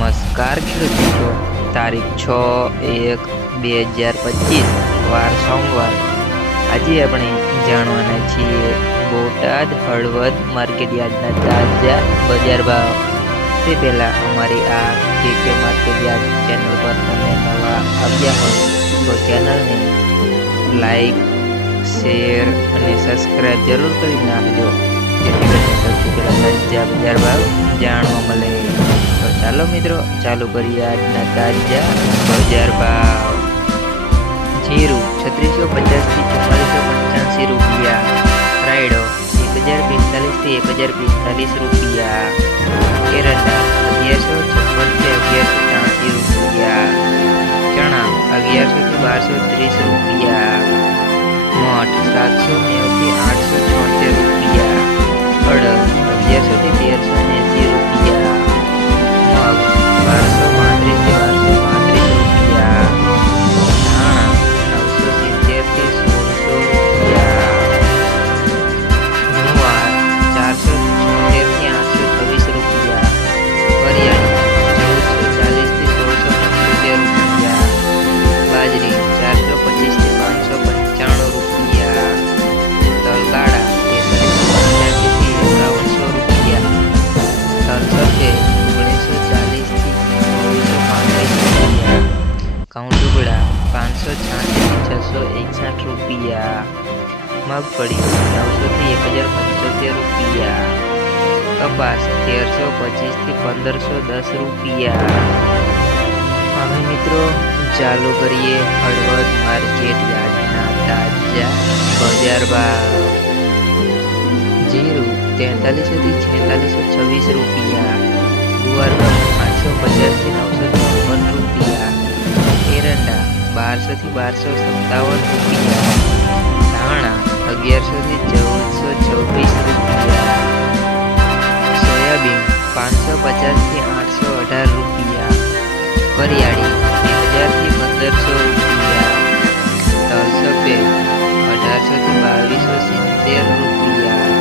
નમસ્કાર ખેડૂત મિત્રો, તારીખ 6/1/2025 વાર સોમવાર। આજે આપણે જાણવાના છીએ બોટાદ હળવદ માર્કેટ યાર્ડના તાજા બજાર ભાવ। તે પહેલાં અમારી આ કે માર્કેટ યાર્ડ ચેનલ પર તમે નવા આવ્યા હોય તો ચેનલને લાઈક, શેર અને સબસ્ક્રાઈબ જરૂર કરી નાખજો, જેથી કરીને સૌથી પહેલાં તાજા બજાર ભાવ જાણવા મળે। તો ચાલો મિત્રો, ચાલુ કરીએ આજના તાજા બજાર ભાવ। જીરું 3650 થી 4485 રૂપિયા, રાયડો 1045 થી 1045 રૂપિયા, એરંડા 1156 થી 1183 રૂપિયા, ચણા 1100 થી 1230 રૂપિયા, મઠ 790 થી 876 રૂપિયા, અડદ 1100 થી 1380 રૂપિયા, મગ 1235 થી 1235 રૂપિયા, ધાણા 970 થી 1600 રૂપિયા, જુવાર 476 થી 826 રૂપિયા, વરિયાળી 1440 થી 1675 રૂપિયા, બાજરી 425 થી 595 રૂપિયા, તલ કાળા 1385 થી 5100 રૂપિયા, તલ સફેદ 1940 થી 1635 રૂપિયા, ઘઉં ટુકડા 586 થી 661 રૂપિયા, મગફળી 900 થી 1075 રૂપિયા, કપાસ 1325 થી 1510 રૂપિયા। હવે મિત્રો ચાલુ કરીએ હળવદ માર્કેટ યાર્ડના તાજા બજાર ભાવ। જીરું 4300 થી 4626 રૂપિયા, ગુવાર 850 થી 954 રૂપિયા, એરંડા 1200 થી 1257 રૂપિયા, ધાણા 1100 થી 1424 રૂપિયા, સોયાબીન 550 થી 818 રૂપિયા, વરિયાળી 1000 થી 1500 રૂપિયા, તલ સફેદ 1800 થી 2270 રૂપિયા,